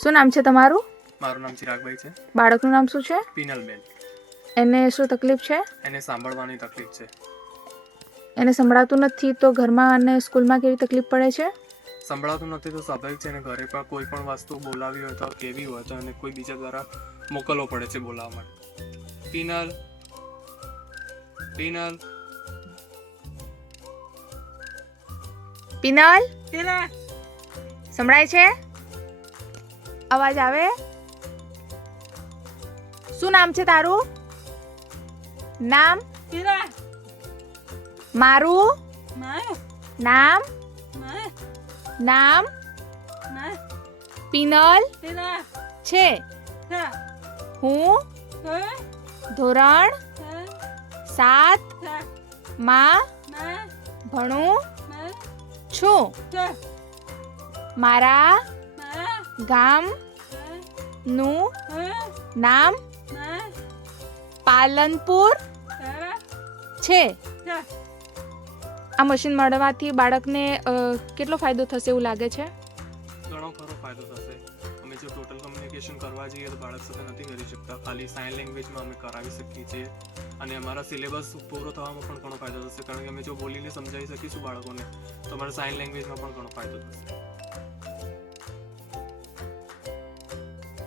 શું નામ છે તમારું? મારું નામ ચિરાગભાઈ છે. બાળકનું નામ શું છે? પિનલબેન. એને શું તકલીફ છે? એને સાંભળવાની તકલીફ છે. એને સંભળાતું નથી તો ઘરમાં અને સ્કૂલમાં કેવી તકલીફ પડે છે? સંભળાતું નથી તો સ્વાભાવિક છે, અને ઘરે પણ કોઈ પણ વસ્તુ બોલાવી હોય તો કેવી હોય તો અને કોઈ બીજા દ્વારા મોકલવો પડે છે બોલાવવા માટે. પિનલ પિનલ પિનલ, સંભળાય છે? અવાજ આવે? શું નામ છે તારું? નામ? મારું નામ? નામ પિનલ છે. હું ધોરણ 7 માં ભણું છું. મારા ગામનું નામ પાલનપુર છે. આ મશીન મળવાથી બાળકને કેટલો ફાયદો થશે એવું લાગે છે? ઘણો ખરો ફાયદો થશે. અમે જો ટોટલ કમ્યુનિકેશન કરવા જઈએ તો બાળક સાથે નથી કરી શકતા. ખાલી સાઇન લેંગ્વેજમાં અમે કરાવી શકીએ છીએ, અને અમારા સિલેબસ પૂરો થવામાં પણ ઘણો ફાયદો થશે, કારણ કે અમે જો બોલીને સમજાવી શકીશું બાળકોને તો અમારા સાઇન લેંગ્વેજમાં પણ ઘણો ફાયદો થશે.